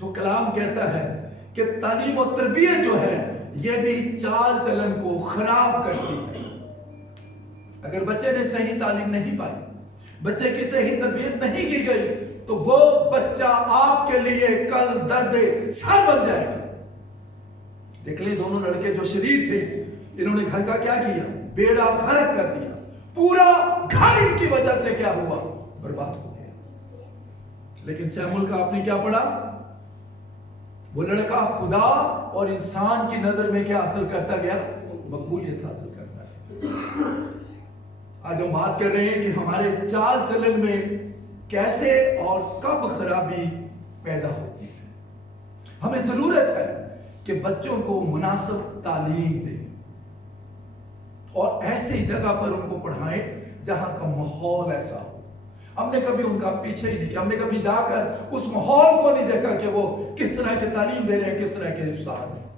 جو کلام کہتا ہے کہ تعلیم و تربیت جو ہے یہ بھی چال چلن کو خراب کرتی ہے۔ اگر بچے نے صحیح تعلیم نہیں پائی، بچے کی صحیح تربیت نہیں کی گئی، تو وہ بچہ آپ کے لیے کل درد سر بن جائے گا۔ دیکھ لیں دونوں لڑکے جو شریر تھے، انہوں نے گھر کا کیا کیا؟ بیڑا غرق کر دیا۔ پورا گھر ان کی وجہ سے کیا ہوا؟ برباد ہو گیا۔ لیکن سیمول کا آپ نے کیا پڑھا؟ وہ لڑکا خدا اور انسان کی نظر میں کیا حاصل کرتا گیا؟ مقبولیت حاصل کرتا ہے۔ آج ہم بات کر رہے ہیں کہ ہمارے چال چلن میں کیسے اور کب خرابی پیدا ہوتی ہے۔ ہمیں ضرورت ہے کہ بچوں کو مناسب تعلیم دیں اور ایسی جگہ پر ان کو پڑھائیں جہاں کا ماحول ایسا ہو۔ ہم نے کبھی ان کا پیچھے ہی نہیں کیا، ہم نے کبھی جا کر اس ماحول کو نہیں دیکھا کہ وہ کس طرح کی تعلیم دے رہے ہیں، کس طرح کے استاد ہیں۔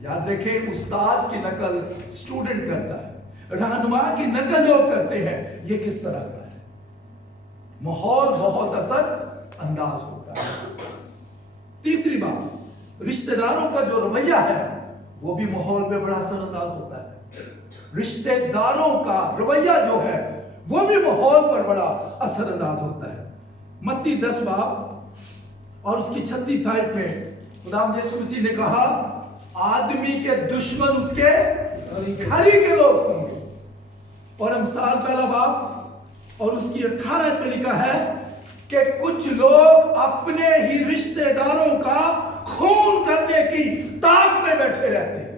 یاد رکھیں، استاد کی نقل اسٹوڈنٹ کرتا ہے، رہنما کی نقل لوگ کرتے ہیں۔ یہ کس طرح کا ہے؟ ماحول بہت اثر انداز ہوتا ہے۔ تیسری بات، رشتہ داروں کا جو رویہ ہے وہ بھی ماحول پہ بڑا اثر انداز ہوتا ہے۔ رشتہ داروں کا رویہ جو ہے وہ بھی ماحول پر بڑا اثر انداز ہوتا ہے۔ متی 10 باب اور اس کی 36 آیت میں خداوند یسوع مسیح نے کہا، آدمی کے دشمن اس کے گھر ہی کے لوگ ہوں گے۔ اور امثال پہلا باب اور اس کی 18 آیت میں لکھا ہے کہ کچھ لوگ اپنے ہی رشتہ داروں کا خون کرنے کی طاق میں بیٹھے رہتے ہیں۔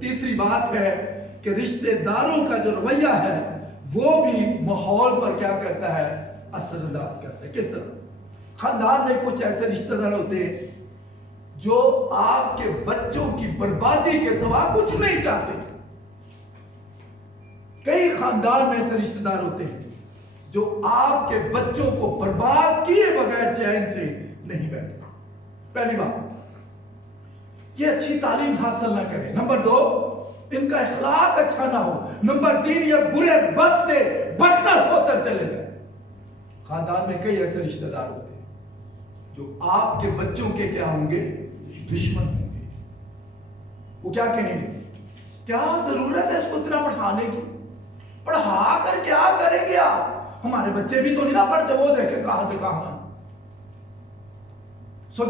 تیسری بات ہے کہ رشتہ داروں کا جو رویہ ہے وہ بھی ماحول پر کیا کرتا ہے؟ اثر انداز کرتا ہے۔ کس طرح؟ خاندان میں کچھ ایسے رشتہ دار ہوتے ہیں جو آپ کے بچوں کی بربادی کے سوا کچھ نہیں چاہتے۔ کئی خاندان میں ایسے رشتہ دار ہوتے ہیں جو آپ کے بچوں کو برباد کیے بغیر چین سے نہیں بیٹھتے۔ پہلی بات، یہ اچھی تعلیم حاصل نہ کریں۔ نمبر 2، ان کا اخلاق اچھا نہ ہو۔ نمبر 3، یہ برے بد سے بدتر ہوتا چلے گئے۔ خاندان میں کئی ایسے رشتہ دار ہوتے ہیں جو آپ کے بچوں کے کیا ہوں گے؟ دشمن ہوں گے۔ وہ کیا کہیں گے؟ کیا ضرورت ہے اس کو اتنا پڑھانے کی؟ پڑھا کر کیا کریں گے آپ؟ ہمارے بچے بھی تو نہیں نہ پڑھتے، وہ دیکھے کہاں سے کہاں۔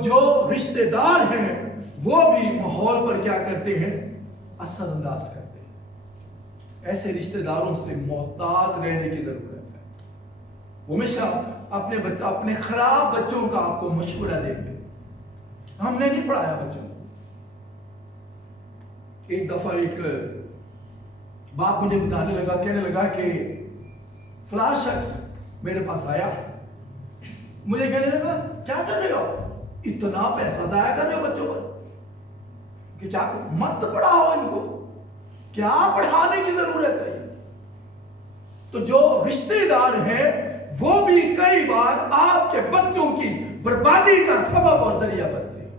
جو رشتہ دار ہیں وہ بھی ماحول پر کیا کرتے ہیں؟ اثر انداز کرتے ہیں۔ ایسے رشتہ داروں سے محتاط رہنے کی ضرورت ہے۔ وہ ہمیشہ اپنے خراب بچوں کا آپ کو مشورہ دیں گے۔ ہم نے نہیں پڑھایا بچوں کو۔ ایک دفعہ ایک باپ مجھے بتانے لگا، کہنے لگا کہ فلاں شخص میرے پاس آیا، مجھے کہنے لگا کیا کر رہے ہو؟ اتنا پیسہ ضائع کر رہے ہو بچوں پر کہ کیا مت پڑھاؤ ان کو، کیا پڑھانے کی ضرورت ہے؟ تو جو رشتہ دار ہیں وہ بھی کئی بار آپ کے بچوں کی بربادی کا سبب اور ذریعہ بنتے ہیں،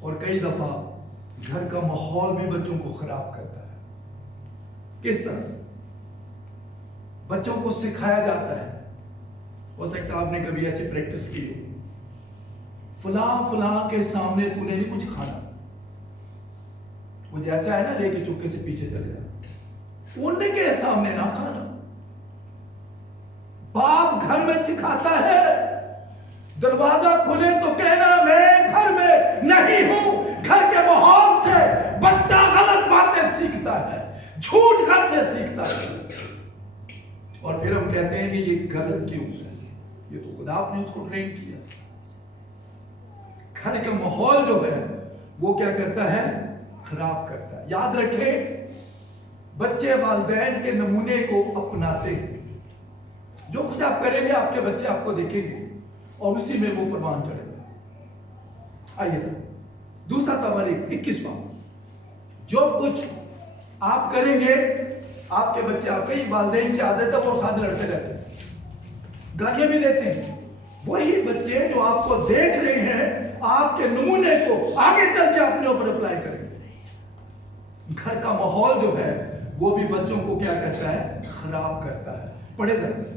اور کئی دفعہ گھر کا ماحول بھی بچوں کو خراب کرتا ہے۔ کس طرح؟ بچوں کو سکھایا جاتا ہے، ہو سکتا ہے آپ نے کبھی ایسی پریکٹس کی ہو، فلاں کے سامنے تو نے نہیں کچھ کھانا، وہ جیسا ہے نا لے کے چپکے سے پیچھے چلے جانا، ان کے سامنے نہ کھانا۔ باپ گھر میں سکھاتا ہے، دروازہ کھلے تو کہنا میں گھر میں نہیں ہوں۔ گھر کے ماحول سے بچہ غلط باتیں سیکھتا ہے، جھوٹ گھر سے سیکھتا ہے، اور پھر ہم کہتے ہیں کہ یہ غلط کیوں ہے؟ یہ تو خدا نے اس کو ٹرین کیا۔ گھر کا ماحول جو ہے وہ کیا کرتا ہے؟ خراب کرتا ہے۔ یاد رکھیں، بچے والدین کے نمونے کو اپناتے ہیں۔ جو کچھ آپ کریں گے آپ کے بچے آپ کو دیکھیں گے اور اسی میں وہ پروان چڑھیں گے۔ آئیے دوسرا تواریخ 21 باب، جو کچھ آپ کریں گے آپ کے بچے، آپ کئی والدین کی عادت ہے وہ ساتھ لڑتے رہتے ہیں، گالیاں بھی دیتے ہیں۔ وہی بچے جو آپ کو دیکھ رہے ہیں آپ کے نمونے کو آگے چل کے اپنے اوپر اپلائی کریں گے۔ گھر کا ماحول جو ہے وہ بھی بچوں کو کیا کرتا ہے؟ خراب کرتا ہے۔ پڑھے درس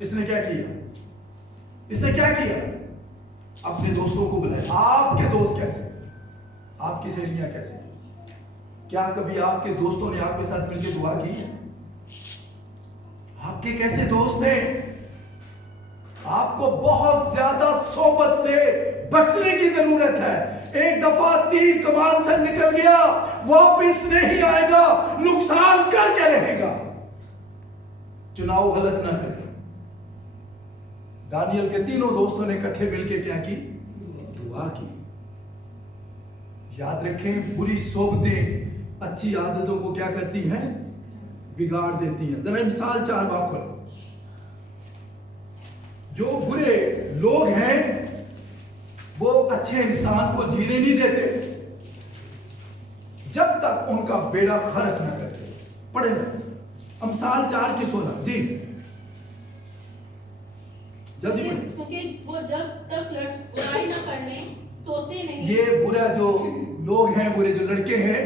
اس نے کیا کیا؟ اس نے کیا کیا؟ اپنے دوستوں کو بلایا. آپ کے دوست کیسے؟ آپ کی سہیلیاں کیسے؟ کیا کبھی آپ کے دوستوں نے آپ کے ساتھ مل کے دعا کی ہے؟ آپ کے کیسے دوست ہیں؟ آپ کو بہت زیادہ صحبت سے بچنے کی ضرورت ہے. ایک دفعہ تیر کمان سے نکل گیا، واپس نہیں آئے گا، نقصان کر کے رہے گا. چناؤ غلط نہ کریں. دانیل کے تینوں دوستوں نے اکٹھے مل کے کیا کی؟ دعا کی. یاد رکھیں، بری صحبتیں اچھی عادتوں کو کیا کرتی ہیں؟ بگاڑ دیتی ہیں. ذرا مثال 4 باب پڑھو. جو برے لوگ ہیں وہ اچھے انسان کو جینے نہیں دیتے جب تک ان کا بیڑا خرچ نہ کرتے. پڑھے امثال 4 کی 16. جی جلدی پڑھیں. کیونکہ وہ جب تک برائی نہ کرنے سوتے نہیں. یہ برا جو لوگ ہیں، برے جو لڑکے ہیں،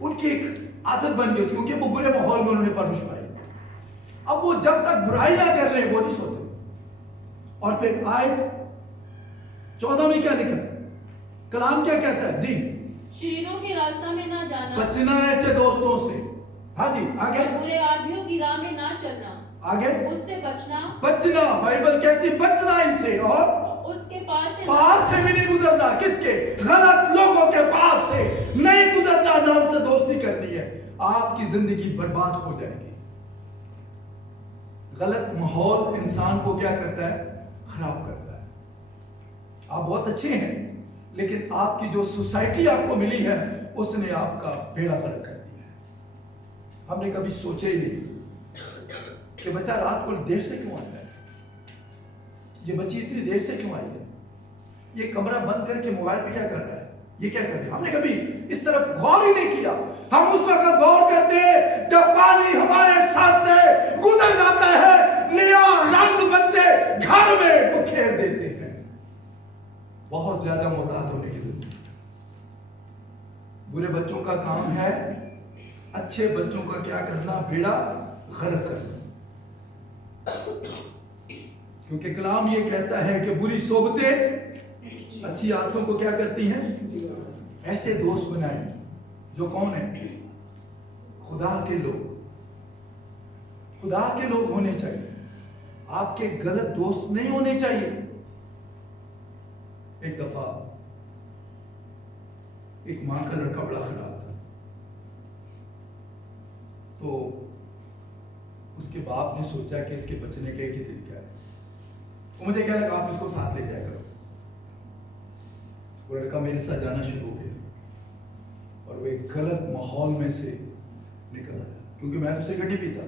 ان کی ایک عادت بن گئی کیونکہ وہ برے ماحول میں انہوں نے پرورش پائی. اب وہ جب تک برائی نہ کر لیں وہ نہیں سوتے. اور پھر آیت 14 میں کیا لکھا؟ کلام کیا کہتا ہے؟ جی شریروں کے راستہ میں نہ جانا، بچنا ہے ایسے دوستوں سے. ہاں جی آگے. برے آدمیوں کی راہ میں نہ چلنا، آگے اس سے بچنا. بچنا، بائبل کہتی ہے بچنا ان سے، اور اس کے پاس سے بھی نہیں گزرنا. کس کے؟ غلط لوگوں کے پاس سے نہیں گزرنا. نہ ان سے دوستی کرنی ہے. آپ کی زندگی برباد ہو جائے گی. غلط ماحول انسان کو کیا کرتا ہے؟ خراب کرتا ہے. آپ بہت اچھے ہیں لیکن آپ کی جو سوسائٹی آپ کو ملی ہے اس نے آپ کا بیڑا غرق کر دیا ہے. ہم نے کبھی سوچے ہی نہیں کہ بچہ رات کو دیر سے کیوں آتا ہے، یہ بچی اتنی دیر سے کیوں آئی ہے، یہ کمرہ بند کر کے موبائل پہ کیا کر رہا ہے، یہ کیا کر رہا ہے. ہم نے کبھی اس طرف غور ہی نہیں کیا. ہم اس وقت غور کرتے ہیں جب پانی ہمارے ساتھ سے گزر جاتا ہے، نیا رنگ بچے گھر میں بکھیر دیتے ہیں. بہت زیادہ محتاط ہونے کی ضرورت ہے. برے بچوں کا کام ہے اچھے بچوں کا کیا کرنا؟ بیڑا غرق کرنا. کیونکہ کلام یہ کہتا ہے کہ بری صحبتیں اچھی عادتوں کو کیا کرتی ہیں؟ ایسے دوست بنائیں جو کون ہیں؟ خدا کے لوگ. خدا کے لوگ ہونے چاہیے. آپ کے غلط دوست نہیں ہونے چاہیے. ایک دفعہ ایک ماں کا لڑکا بڑا خراب تھا، تو اس کے باپ نے سوچا کہ اس کے بچنے کا ایک ہی طریقہ ہے. وہ مجھے کہنے لگا آپ اس کو ساتھ لے جایا کرو. وہ لڑکا میرے ساتھ جانا شروع ہو گیا اور وہ ایک غلط ماحول میں سے نکل آیا. کیونکہ میں تو سگریٹ نہیں پیتا،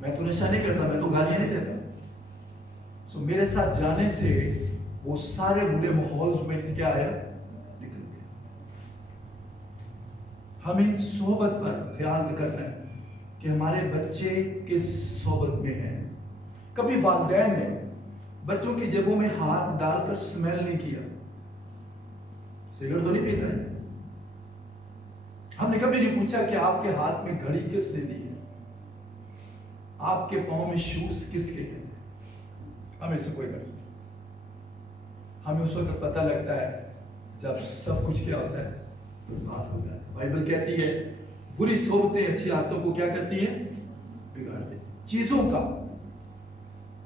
میں تو نشہ نہیں کرتا، میں تو گالیاں نہیں دیتا. سو میرے ساتھ جانے سے وہ سارے برے ماحول میں سے کیا آیا؟ نکل گیا. ہمیں صحبت پر خیال کرنا ہے کہ ہمارے بچے کس صحبت میں ہیں. کبھی والدین نے بچوں کی جیبوں میں ہاتھ ڈال کر سمیل نہیں کیا. سگریٹ تو نہیں پیتا ہے. ہم نے کبھی نہیں پوچھا کہ آپ کے ہاتھ میں گھڑی کس نے دی ہے، آپ کے پاؤں میں شوز کس کے ہیں. ہمیں سے کوئی نہیں. ہمیں اس وقت پتہ لگتا ہے جب سب کچھ کیا ہوتا ہے، برباد ہو جاتا ہے. بائبل کہتی ہے بری صحبتیں اچھی عادتوں کو کیا کرتی ہیں؟ بگاڑ دیتی. چیزوں کا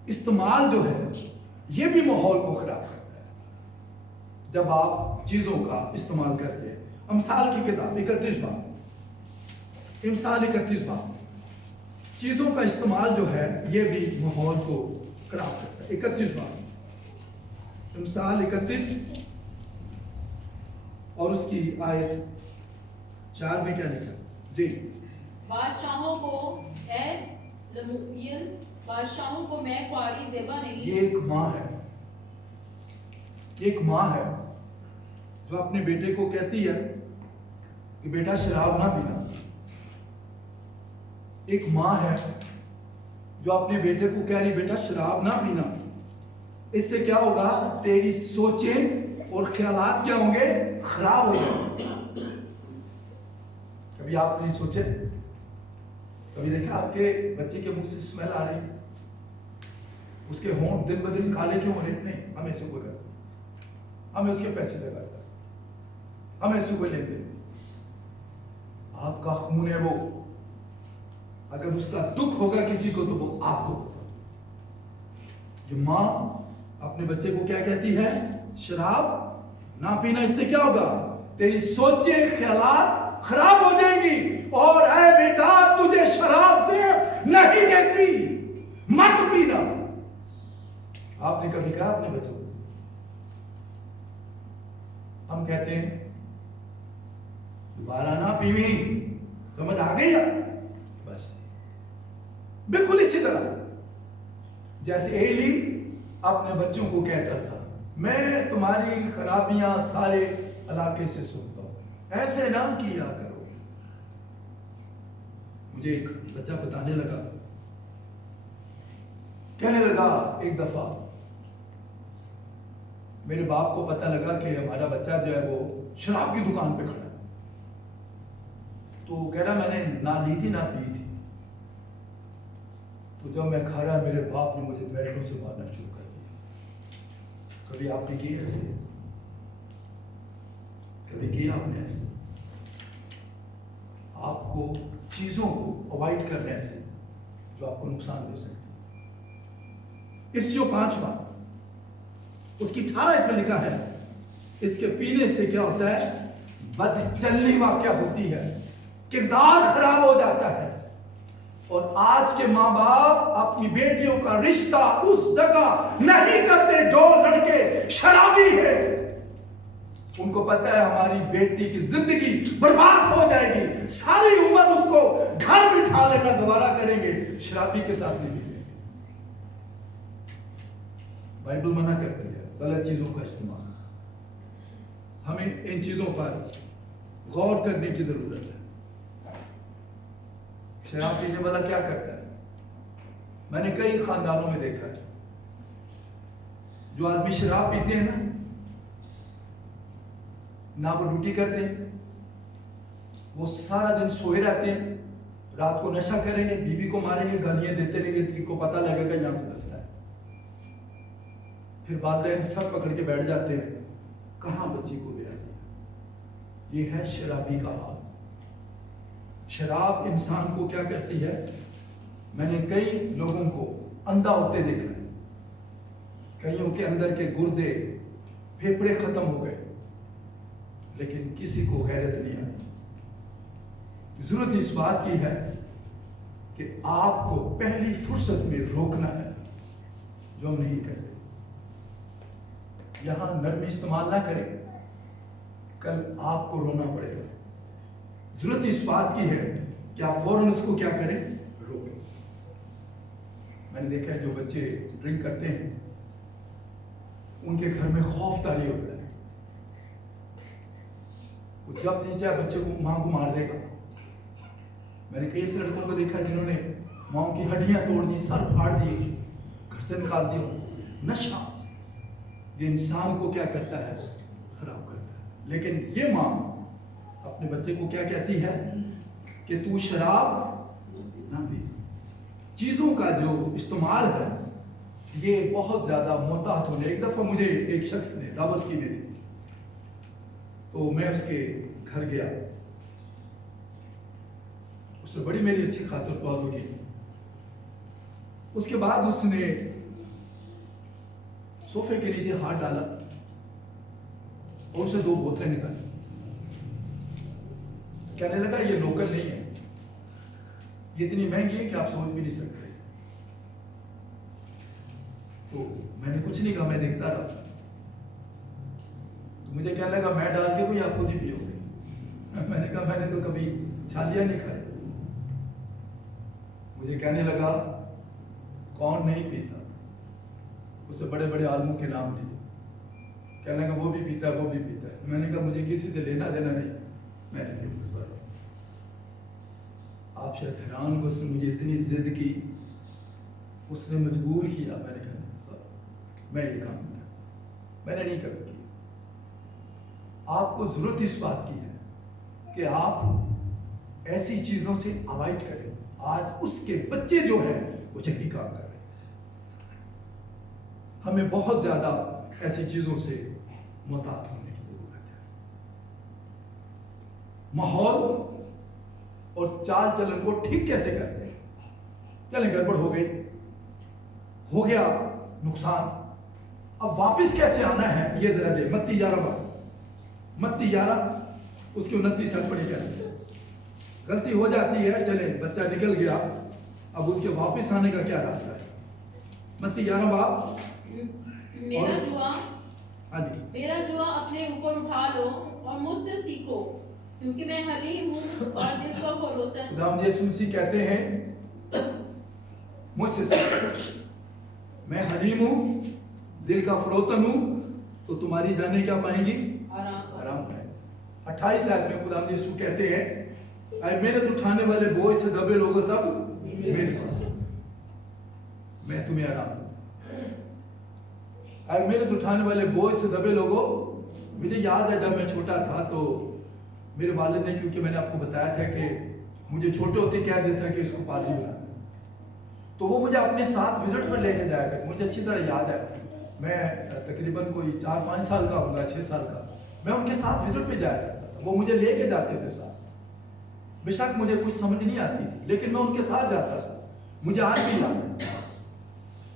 استعمال جو ہے یہ بھی ماحول کو خراب کرتا ہے. جب آپ چیزوں کا استعمال کرتے ہیں. امثال کی کتاب 31 باب، امثال 31 باب. چیزوں کا استعمال جو ہے یہ بھی ماحول کو خراب کرتا ہے. 31 باب، امثال 31 اور اس کی آیت 4 میں کیا لکھا؟ جی بادشاہوں کو اے لمویل، بادشاہوں کو میں کواری زیبا نہیں. یہ ایک ماں ہے، ایک ماں ہے جو اپنے بیٹے کو کہتی ہے کہ بیٹا شراب نہ پینا. ایک ماں ہے جو اپنے بیٹے کو کہہ رہی بیٹا شراب نہ پینا، اس سے کیا ہوگا؟ تیری سوچیں اور خیالات کیا ہوں گے؟ خراب ہو جائیں. کبھی آپ نے سوچے، کبھی دیکھا آپ کے بچے کے منہ سے اسمیل آ رہی، اس کے ہونٹ دن بدن کالے کیوں ہو رہے؟ نہیں، ہمیں سے کوئی کرتا، ہمیں اس کے پیسے سے کرتا، ہمیں سے کوئی لیتے۔ آپ کا خون ہے وہ، اگر اس کا دکھ ہوگا کسی کو تو وہ آپ کو ہوگا۔ جو ماں اپنے بچے کو کیا کہتی ہے؟ شراب نہ پینا، اس سے کیا ہوگا؟ تیری سوچیں خیالات خراب ہو جائیں گی، اور اے بیٹا تجھے شراب سے نہیں دیتی، مت پینا۔ آپ نے کبھی کہا اپنے بچوں کو؟ ہم کہتے ہیں دوبارہ نہ پیویں، سمجھ آ گئی؟ بس بالکل اسی طرح جیسے ایلی اپنے بچوں کو کہتا تھا، میں تمہاری خرابیاں سارے علاقے سے سنتا ہوں، ایسے نہ کیا کرو۔ مجھے ایک بچہ بتانے لگا، کہنے لگا ایک دفعہ میرے باپ کو پتہ لگا کہ ہمارا بچہ جو ہے وہ شراب کی دکان پہ کھڑا ہے، تو کہہ رہا میں نے نہ لی تھی نہ پی تھی، تو جب میں کھا رہا میرے باپ نے مجھے بیٹوں سے مارنا شروع کر دیا۔ کبھی آپ نے کی ایسے؟ کبھی کیا آپ نے ایسے؟ آپ کو چیزوں کو اوائڈ کرنا ایسے جو آپ کو نقصان دے سکتے۔ افسیوں 5 اس کی 18 پہ لکھا ہے، اس کے پینے سے کیا ہوتا ہے؟ بد چلنی واقعہ ہوتی ہے، کردار خراب ہو جاتا ہے۔ اور آج کے ماں باپ اپنی بیٹیوں کا رشتہ اس جگہ نہیں کرتے جو لڑکے شرابی ہیں۔ ان کو پتہ ہے ہماری بیٹی کی زندگی برباد ہو جائے گی، ساری عمر اس کو گھر بٹھا لینا گوارا کریں گے، شرابی کے ساتھ نہیں ملیں گے۔ بائبل منع کرتی ہے غلط چیزوں کا استعمال۔ ہمیں ان چیزوں پر غور کرنے کی ضرورت ہے۔ شراب پینے والا کیا کرتا ہے؟ میں نے کئی خاندانوں میں دیکھا ہے، جو آدمی شراب پیتے ہیں نہ وہ ڈیوٹی کرتے ہیں، وہ سارا دن سوئے رہتے ہیں، رات کو نشہ کریں گے، بیوی کو ماریں گے، گالیاں دیتے رہیں گے، ان کو پتہ لگے گا یہاں پہ مسئلہ ہے۔ پھر والدین سب پکڑ کے بیٹھ جاتے ہیں، کہاں بچی کو لے آتی ہے؟ یہ ہے شرابی کا حال۔ شراب انسان کو کیا کرتی ہے؟ میں نے کئی لوگوں کو اندھا ہوتے دیکھا ہے، کئیوں کے اندر کے گردے پھیپھڑے ختم ہو گئے، لیکن کسی کو غیرت نہیں آئی۔ ضرورت اس بات کی ہے کہ آپ کو پہلی فرصت میں روکنا ہے، جو ہم نہیں کرتے۔ یہاں نرمی استعمال نہ کریں، کل آپ کو رونا پڑے گا۔ ضرورت اس بات کی ہے کہ آپ فوراً اس کو کیا کریں؟ روکیں۔ میں نے دیکھا ہے جو بچے ڈرنک کرتے ہیں ان کے گھر میں خوف طاری ہوتا ہے، وہ جب جی چاہے بچے کو ماں کو مار دے گا۔ میں نے کئی ایسے لڑکوں کو دیکھا جنہوں نے ماں کی ہڈیاں توڑ دی، سر پھاڑ دی، گھر سے نکال دیا۔ نشہ یہ انسان کو کیا کرتا ہے؟ خراب کرتا ہے۔ لیکن یہ ماں اپنے بچے کو کیا کہتی ہے کہ تو شراب نہ پی۔ چیزوں کا جو استعمال ہے یہ بہت زیادہ محتاط ہونے۔ ایک دفعہ مجھے ایک شخص نے دعوت کی میری، تو میں اس کے گھر گیا، اس نے بڑی میری اچھی خاطر خواہ ہوگی۔ اس کے بعد اس نے صوفے کے نیچے ہاتھ ڈالا اور اسے 2 بوتلیں نکالی، کہنے لگا یہ لوکل نہیں ہے، یہ اتنی مہنگی ہے کہ آپ سوچ بھی نہیں سکتے۔ تو میں نے کچھ نہیں کہا، میں دیکھتا رہا۔ تو مجھے کہنے لگا میں ڈال کے تو یا خود ہی پیو گے؟ میں نے کہا میں نے تو کبھی چھالیاں نہیں کھائی۔ مجھے کہنے لگا کون نہیں پیتا؟ اسے بڑے بڑے عالموں کے نام لیے، کہنے لگا وہ بھی پیتا ہے وہ بھی پیتا ہے۔ میں نے کہا مجھے کسی سے لینا دینا نہیں، میں نے نہیں پیتا۔ آپ شاید حیران ہو، اس نے مجھے اتنی ضد کی، اس نے مجبور کیا۔ میں نے کہا میں یہ کام نہیں کرتا، میں نے نہیں کبھی کیا۔ آپ کو ضرورت اس بات کی ہے کہ آپ ایسی چیزوں سے اوائڈ کریں۔ آج اس کے بچے جو ہیں وہ جنگی کام کر رہے ہیں، ہمیں بہت زیادہ ایسی چیزوں سے محتاط ہونے کی ضرورت ہے. ماحول اور چال چلن کو ٹھیک کیسے کرتے ہیں؟ چلیں گڑبڑ ہو گئی، ہو گیا نقصان، اب واپس کیسے آنا ہے یہ ذرا دے. متی 11 متی 11 اس کی 29 سال پڑھی جاتی ہے. غلطی ہو جاتی ہے، چلے بچہ نکل گیا، اب اس کے واپس آنے کا کیا راستہ ہے؟ متی 11 باب. میرا جوا ہاں جی، میرا جوا اپنے اوپر اٹھا لو اور مجھ سے سیکھو، کیونکہ میں حلیم ہوں اور دل کا فروتن. خداوند یسوع مسیح کہتے ہیں مجھ سے سیکھو، میں حلیم ہوں، دل کا فروتن ہوں، تو تمہاری جانیں کیا پائیں گی؟ آرام پائیں. 28 آیت میں خداوند یسوع کہتے ہیں اے محنت اٹھانے والے بوجھ سے دبے لوگوں سب میرے پاس، میں تمہیں آرام دوں. اے محنت اٹھانے والے بوجھ سے دبے لوگوں. مجھے یاد ہے جب میں چھوٹا تھا تو میرے والد نے، کیونکہ میں نے آپ کو بتایا تھا کہ مجھے چھوٹے ہوتے کہہ دیتا کہ اس کو پادری بنا دیں، تو وہ مجھے اپنے ساتھ وزٹ پر لے کے جایا کرتے. مجھے اچھی طرح یاد ہے، میں تقریباً کوئی 4-5 سال کا ہوں گا، 6 سال کا، میں ان کے ساتھ وزٹ پہ جایا کرتا تھا. وہ مجھے لے کے جاتے تھے ساتھ. بے شک مجھے کچھ سمجھ نہیں آتی تھی، لیکن میں ان کے ساتھ جاتا تھا. مجھے آج بھی یاد ہے،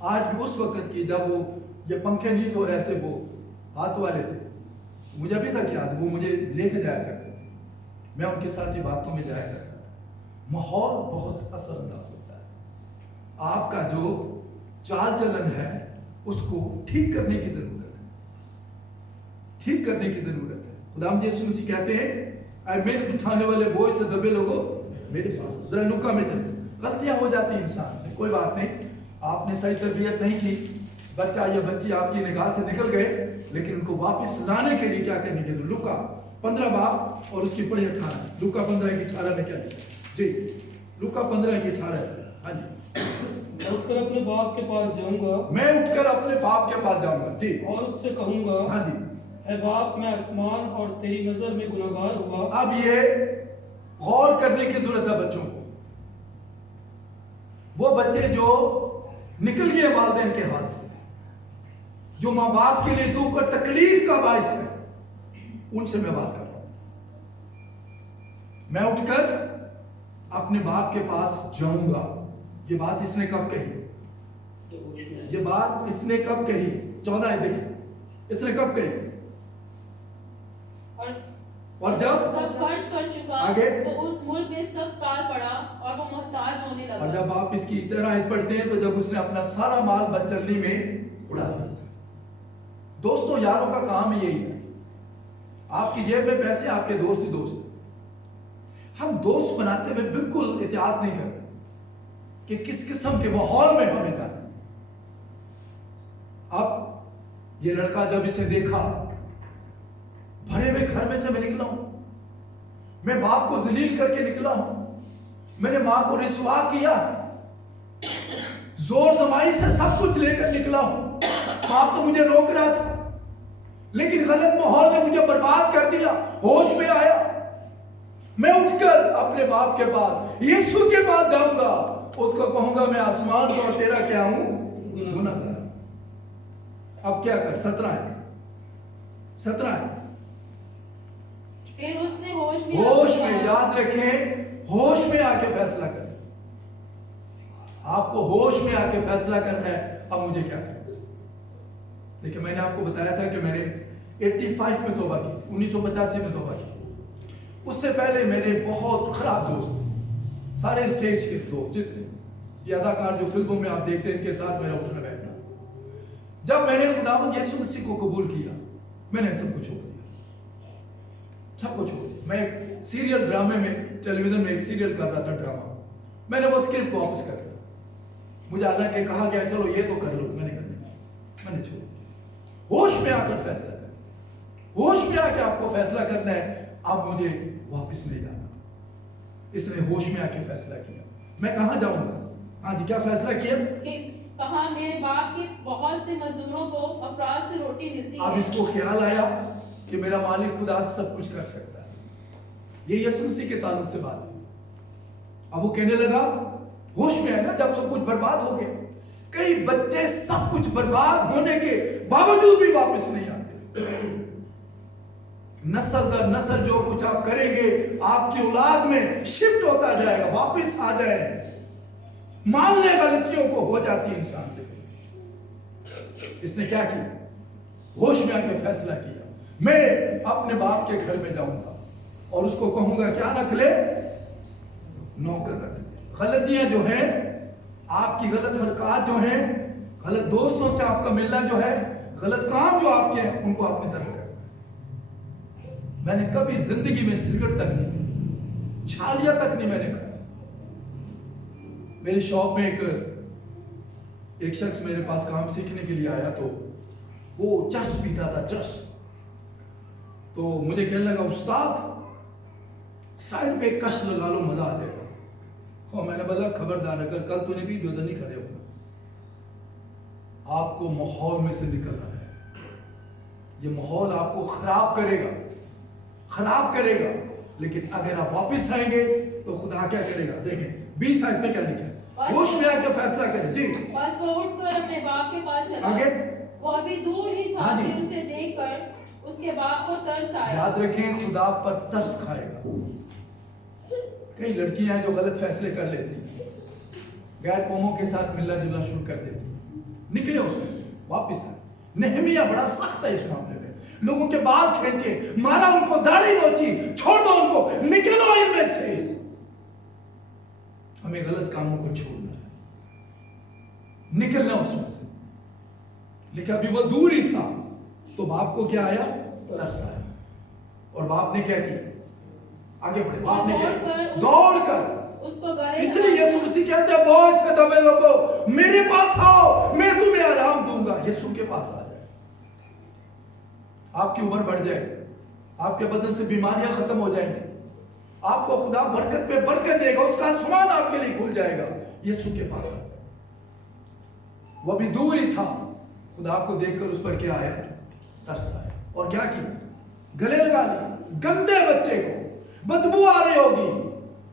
آج بھی اس وقت کی جب وہ یہ پنکھے نہیں تھے اور ایسے وہ ہاتھ والے تھے، مجھے ابھی تک یاد، وہ مجھے لے کے جایا کرتے تھے. میں ان کے ساتھ ہی باتوں میں جایا کرتا تھا. ماحول بہت اثر انداز ہوتا ہے. آپ کا جو چال چلن ہے اس کو ٹھیک کرنے کی ضرورت ہے، ٹھیک کرنے کی ضرورت ہے. خداوند یسوع مسیح کہتے ہیں اے محنت اٹھانے والے بوجھ سے دبے لوگوں میرے پاس. ذرا لوکا میں چلیں. غلطیاں ہو جاتی ہیں انسان سے، کوئی بات نہیں، آپ نے صحیح تربیت نہیں کی، بچہ یا بچی آپ کی نگاہ سے نکل گئے، لیکن ان کو واپس لانے کے لیے کیا کرنے کی ضرورت؟ لوکا 15 باب اور اس کی پڑھی 18. لوکا 15 کی 18 میں کیا لکھا ہے؟ جی لوکا 15 کی 18. ہاں جی. میں اٹھ کر اپنے باپ کے پاس جاؤں گا، میں اٹھ کر اپنے باپ کے پاس جاؤں گا. جی. اور اس سے کہوں گا ہاں جی. اے باپ، میں آسمان اور تیری نظر میں گناہگار ہوا. اب یہ غور کرنے کی ضرورت ہے بچوں کو. وہ بچے جو نکل گئے والدین کے ہاتھ سے، جو ماں باپ کے لیے دکھ اور تکلیف کا باعث ہے، ان سے میں بات کر رہا ہوں. میں اٹھ کر اپنے باپ کے پاس جاؤں گا. یہ بات اس نے کب کہی؟ یہ بات اس نے کب کہی؟ 14 دیکھیں اس نے کب کہی؟ اور جب سب خرچ کر چکا آگے تو اس ملک میں سب کال پڑا اور وہ محتاج ہونے لگا. اور جب آپ اس کی طرح پڑھتے ہیں تو جب اس نے اپنا سارا مال بدچلنی میں اڑا دیا. دوستوں یاروں کا کام یہی ہے. آپ کی جیب میں پیسے، آپ کے دوست ہی دوست. ہم دوست بناتے ہوئے بالکل احتیاط نہیں کرتے کہ کس قسم کے ماحول میں ہمیں جانا. اب یہ لڑکا جب اسے دیکھا، بھرے ہوئے گھر میں سے میں نکلا ہوں، میں باپ کو ذلیل کر کے نکلا ہوں، میں نے ماں کو رسوا کیا، زور زمائی سے سب کچھ لے کر نکلا ہوں، باپ تو مجھے روک رہا تھا، لیکن غلط ماحول نے مجھے برباد کر دیا. ہوش میں آیا، میں اٹھ کر اپنے باپ کے پاس، یسوع کے پاس جاؤں گا. اس کو کہوں گا میں آسمان کا اور تیرا کیا ہوں؟ گناہگار. اب کیا کر؟ 17 ہے. پھر اس نے ہوش میں، یاد رکھیں، ہوش میں آ کے فیصلہ کریں. آپ کو ہوش میں آ کے فیصلہ کرنا ہے اب مجھے کیا کرنا. دیکھیں میں نے آپ کو بتایا تھا کہ میں نے 85 میں توبہ کی، 1985 میں توبہ کی. اس سے پہلے میرے بہت خراب دوست تھے، سارے اسٹیج کے دوست جتنے یہ اداکار جو فلموں میں آپ دیکھتے ہیں، ان کے ساتھ میرا اٹھنا بیٹھنا. جب میں نے خداوند یسوع مسیح کو قبول کیا، میں نے سب کچھ چھوڑ دیا، سب کچھ چھوڑ دیا. میں ایک سیریل ڈرامے میں، ٹیلی ویژن میں ایک سیریل کر رہا تھا ڈرامہ. میں نے وہ اسکرپٹ واپس کر دیا. مجھے اللہ کے کہا گیا چلو یہ تو کر لو، میں نے کر دیا، میں نے چھوڑ دیا. ہوش میں آ کر فیصلہ کرنا. ہوش میں آ کے آپ کو فیصلہ کرنا ہے اب مجھے واپس نہیں جانا. اس نے ہوش میں آ کے فیصلہ کیا میں کہاں جاؤں گا. ہاں جی کیا فیصلہ کیا؟ کہا میرے باپ کے بہت سے مزدوروں کو افراد سے روٹی ملتی ہے. اب اس کو خیال آیا کہ میرا مالک خدا سب کچھ کر سکتا ہے. یہ یسوع مسیح کے تعلق سے بات ہے. اب وہ کہنے لگا، ہوش میں ہے نا، جب سب کچھ برباد ہو گیا، کئی بچے سب کچھ برباد ہونے کے باوجود بھی واپس نہیں آتے. نسل در نسل جو کچھ آپ کریں گے آپ کی اولاد میں شفٹ ہوتا جائے گا. واپس آ جائے, مان لے غلطیوں کو, ہو جاتی ہے انسان سے. اس نے کیا کیا؟ ہوش میں آ کے فیصلہ کیا میں اپنے باپ کے گھر میں جاؤں گا اور اس کو کہوں گا کیا رکھ لے؟ نوکر رکھ لے. غلطیاں جو ہیں آپ کی, غلط حرکات جو ہیں, غلط دوستوں سے آپ کا ملنا جو ہے, غلط کام جو آپ کے ہیں, ان کو اپنی طرف کرنا. میں نے کبھی زندگی میں سگریٹ تک نہیں, چھالیاں تک نہیں میں نے کھایا. میری شاپ میں ایک شخص میرے پاس کام سیکھنے کے لیے آیا تو وہ چرس پیتا تھا, چرس. تو مجھے کہنے لگا استاد سائڈ پہ کش لگا لو, مزہ آ جائے گا. اور میں نے بولا خبردار اگر کل تو نے بھی ادھر نہیں کھڑے ہوگا. آپ کو ماحول میں سے نکلنا ہے. یہ ماحول آپ کو خراب کرے گا, خراب کرے گا. لیکن اگر آپ واپس آئیں گے تو خدا کیا کرے گا؟ دیکھیں 20 آیت میں کیا لکھا ہے, ہوش میں آ کے فیصلہ کریں. جی بس وہ اٹھ کر اپنے باپ کے پاس چلا. آگے وہ ابھی دور ہی تھا کہ اسے دیکھ کر اس کے باپ کو ترس آیا. یاد رکھیں خدا پر ترس کھائے گا. کئی لڑکیاں ہیں جو غلط فیصلے کر لیتی ہیں, غیر قوموں کے ساتھ ملنا جلنا شروع کر دیتی ہیں. نکلے اس میں سے, واپس آئے. نہمیہ بڑا سخت ہے اس معاملے میں. لوگوں کے بال کھینچے, مارا, ان کو داڑھی نوچی, چھوڑ دو ان کو, نکلو ان میں سے. ہمیں غلط کاموں کو چھوڑنا ہے, نکلنا اس میں سے. لیکن ابھی وہ دور ہی تھا تو باپ کو کیا آیا؟ ترس آیا. اور باپ نے کیا کیا؟ آگے بڑھے. باپ نے کیا؟ دوڑ کر اس کو گلے اس لیے یسوع مسیح کہتے ہیں بہت سے دبے لوگوں میرے پاس آؤ, میں تمہیں آرام دوں گا. یسوع کے پاس آ جائے, آپ کی عمر بڑھ جائے, آپ کے بدن سے بیماریاں ختم ہو جائیں گی, آپ کو خدا برکت پہ برکت دے گا, اس کا آسمان آپ کے لیے کھل جائے گا. یسوع کے پاس آ جائے. وہ بھی دور ہی تھا, خدا کو دیکھ کر اس پر کیا آیا؟ ترس آیا. اور کیا کیا؟ گلے لگا لی. گندے بچے کو بدبو آ رہی ہوگی,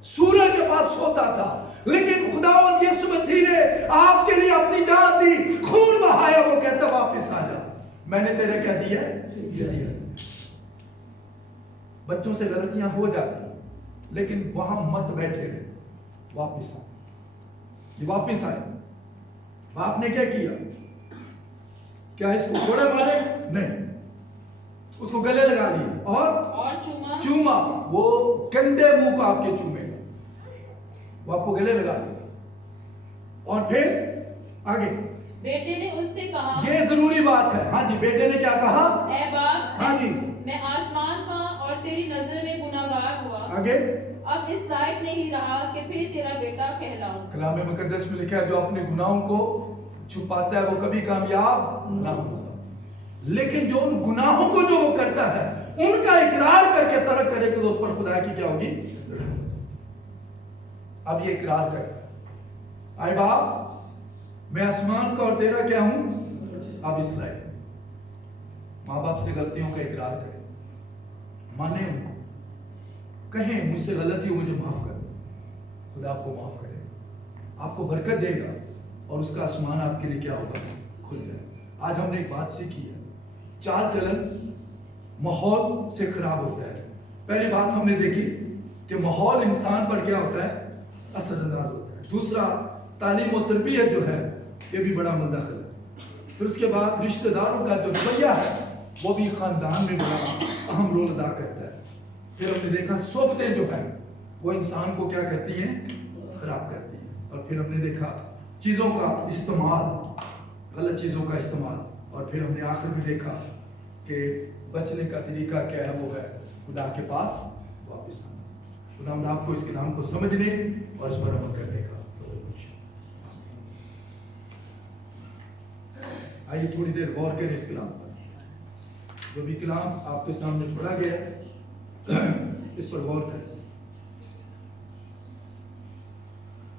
سورج کے پاس سوتا تھا, لیکن خداوند یسوع مسیح نے آپ کے لیے اپنی جان دی, خون بہایا. وہ کہتا واپس آ جا, میں نے تیرے کیا دیا؟ دیا. بچوں سے غلطیاں ہو جاتی لیکن وہاں مت بیٹھے رہے, واپس آئے. یہ واپس آئے. باپ نے کیا کیا؟ کیا اس کو کوڑے مارے؟ نہیں, اس کو گلے لگا لیے اور چوما. وہ گندے منہ کو آپ کے چومے گا, وہ آپ کو گلے لگا لیا. اور پھر آگے بیٹے نے اس سے کہا, یہ ضروری بات ہے. ہاں جی, بیٹے نے کیا کہا؟ اے باپ, ہاں جی, میں آسمان کا اور تیری نظر میں گناہگار ہوا. آگے اب اس لائق نہیں رہا کہ پھر تیرا بیٹا کہلاؤں. کلام مقدس میں لکھا ہے جو اپنے گناہوں کو چھپاتا ہے وہ کبھی کامیاب نہ ہوگا, لیکن جو ان گناہوں کو جو وہ کرتا ہے ان کا اقرار کر کے ترک کرے کہ تو اس پر خدا کی کیا ہوگی؟ اب یہ اقرار کرے, آئے باپ میں آسمان کا اور تیرا کیا ہوں؟ اب اس لائق. ماں باپ سے غلطیوں کا اقرار کرے, مانے ان کو, کہیں مجھ سے غلطی ہو مجھے معاف کر. خدا آپ کو معاف کرے, آپ کو برکت دے گا اور اس کا آسمان آپ کے لیے کیا ہوگا؟ کھل جائے. آج ہم نے ایک بات سیکھی ہے, چال چلن ماحول سے خراب ہوتا ہے. پہلی بات ہم نے دیکھی کہ ماحول انسان پر کیا ہوتا ہے؟ اثر انداز ہوتا ہے. دوسرا تعلیم و تربیت جو ہے یہ بھی بڑا مندخل ہے. پھر اس کے بعد رشتہ داروں کا جو رویہ ہے وہ بھی خاندان میں بڑا اہم رول ادا کرتا ہے. پھر ہم نے دیکھا صحبتیں جو ہیں وہ انسان کو کیا کرتی ہیں؟ خراب کرتی ہیں. اور پھر ہم نے دیکھا چیزوں کا استعمال, غلط چیزوں کا استعمال. اور پھر ہم نے آخر میں دیکھا کہ بچنے کا طریقہ کیا ہے, وہ ہے خدا کے پاس واپس آنا. خدا ہم آپ کو اس کلام کو سمجھنے اور اس پر عمل کرنے کا. آئیے تھوڑی دیر غور کریں اس کلام پر. جو بھی کلام آپ کے سامنے پڑھا گیا اس پر غور کریں.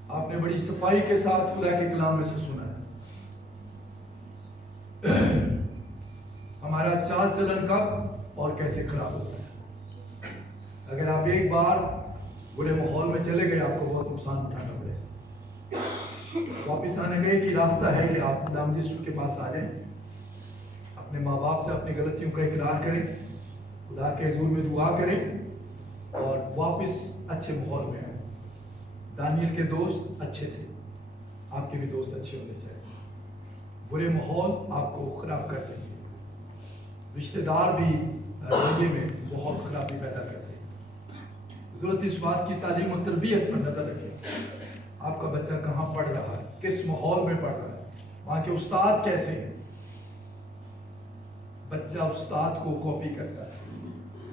آپ نے بڑی صفائی کے ساتھ خدا کے کلام میں سے سنا ہے. ہمارا چال چلن کب اور کیسے خراب ہوتا ہے. اگر آپ ایک بار برے ماحول میں چلے گئے آپ کو بہت نقصان اٹھانا پڑے. واپس آنے کا ایک ہی راستہ ہے کہ آپ خدا یسوع کے پاس آ جائیں، اپنے ماں باپ سے اپنی غلطیوں کا اقرار کریں، خدا کے حضور میں دعا کریں اور واپس اچھے ماحول میں آئیں۔ دانیل کے دوست اچھے تھے، آپ کے بھی دوست اچھے ہونے چاہیے۔ برے ماحول آپ کو خراب کر دیں گے، رشتہ دار بھی رویے میں بہت خرابی پیدا کرتے ہیں۔ ضرورت اس بات کی تعلیم و تربیت پر نظر رکھیں، آپ کا بچہ کہاں پڑھ رہا ہے، کس ماحول میں پڑھ رہا ہے، وہاں کے استاد کیسے ہیں۔ بچہ استاد کو کاپی کرتا ہے،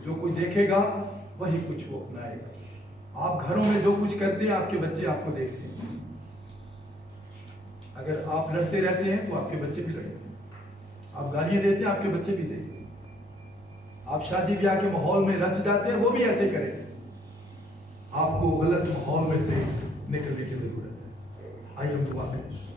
جو کوئی دیکھے گا وہی کچھ وہ اپنائے گا۔ آپ گھروں میں جو کچھ کرتے ہیں آپ کے بچے آپ کو دیکھتے ہیں۔ اگر آپ لڑتے رہتے ہیں تو آپ کے بچے بھی لڑتے ہیں، آپ گالیاں دیتے ہیں آپ کے بچے بھی دیتے ہیں، آپ شادی بیاہ کے ماحول میں رچ جاتے ہیں وہ بھی ایسے کریں۔ آپ کو غلط ماحول میں سے نکلنے کی ضرورت ہے۔ آئیے ہم دعا کریں۔